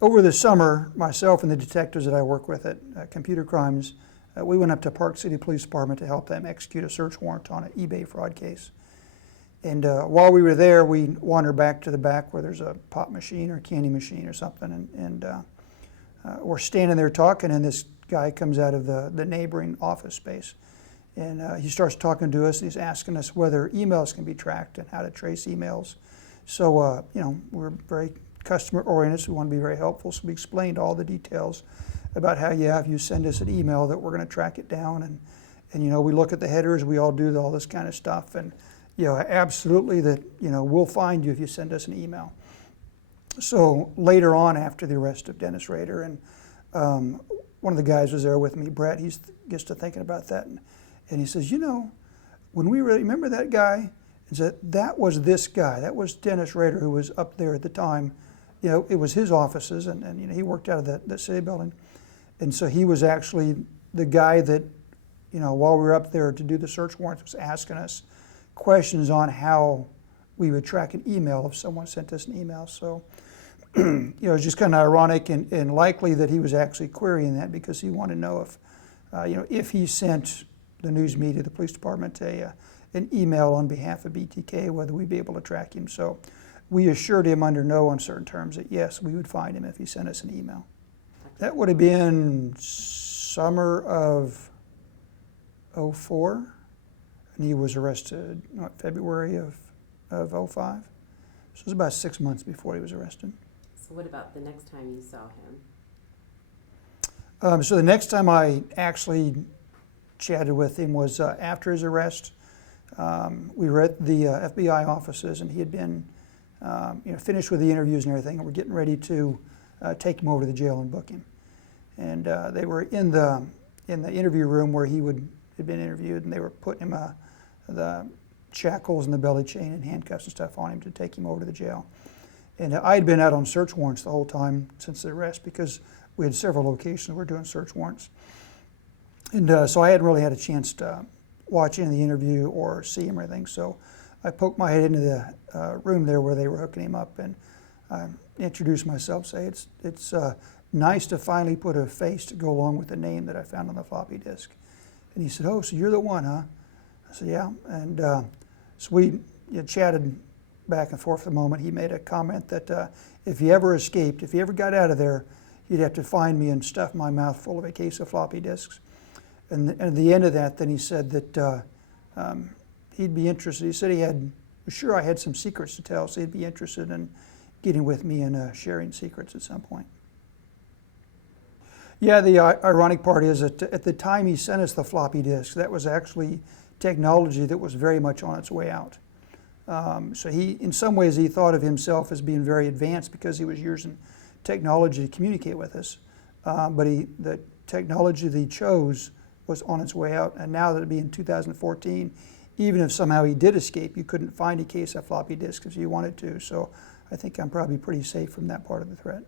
Over the summer, myself and the detectives that I work with at Computer Crimes, we went up to Park City Police Department to help them execute a search warrant on an eBay fraud case. And while we were there, we wandered back to the back where there's a pop machine or candy machine or something, and we're standing there talking, and this guy comes out of the neighboring office space. And he starts talking to us, and he's asking us whether emails can be tracked and how to trace emails. So, you know, we're very customer-oriented, so we want to be very helpful. So we explained all the details about how, yeah, if you send us an email, that we're going to track it down. And you know, we look at the headers, we all do all this kind of stuff. And, you know, absolutely that, you know, we'll find you if you send us an email. So later on, after the arrest of Dennis Rader, and one of the guys was there with me, Brett, he gets to thinking about that. And he says, you know, when we remember that guy, is that was this guy, that was Dennis Rader, who was up there at the time. You know, it was his offices, and you know, he worked out of the city building. And so he was actually the guy that, you know, while we were up there to do the search warrants, was asking us questions on how we would track an email if someone sent us an email. So, you know, it's just kind of ironic and likely that he was actually querying that because he wanted to know if, you know, if he sent the news media, the police department, an email on behalf of BTK, whether we'd be able to track him. So we assured him under no uncertain terms that yes, we would find him if he sent us an email. That would have been summer of '04, and he was arrested, what, February of '05. So it was about 6 months before he was arrested. So what about the next time you saw him? So the next time I actually chatted with him was after his arrest. We were at the FBI offices, and he had been you know, finished with the interviews and everything, and we're getting ready to take him over to the jail and book him. And they were in the interview room where he had been interviewed, and they were putting him the shackles and the belly chain and handcuffs and stuff on him to take him over to the jail. And I had been out on search warrants the whole time since the arrest because we had several locations where we were doing search warrants. And so I hadn't really had a chance to watch any of the interview or see him or anything. So I poked my head into the room there where they were hooking him up, and I introduced myself, say it's nice to finally put a face to go along with the name that I found on the floppy disk. And he said, oh, so you're the one, huh? I said, yeah. And so we chatted back and forth for a moment. He made a comment that if he ever escaped, if he ever got out of there, he'd have to find me and stuff my mouth full of a case of floppy disks. And at the end of that, then he said that he'd be interested. He said was sure I had some secrets to tell, so he'd be interested in getting with me and sharing secrets at some point. Yeah, the ironic part is that at the time he sent us the floppy disk, that was actually technology that was very much on its way out. So in some ways, he thought of himself as being very advanced because he was using technology to communicate with us. But the technology that he chose was on its way out, and now that it'd be in 2014, even if somehow he did escape, you couldn't find a case of floppy disks if you wanted to. So I think I'm probably pretty safe from that part of the threat.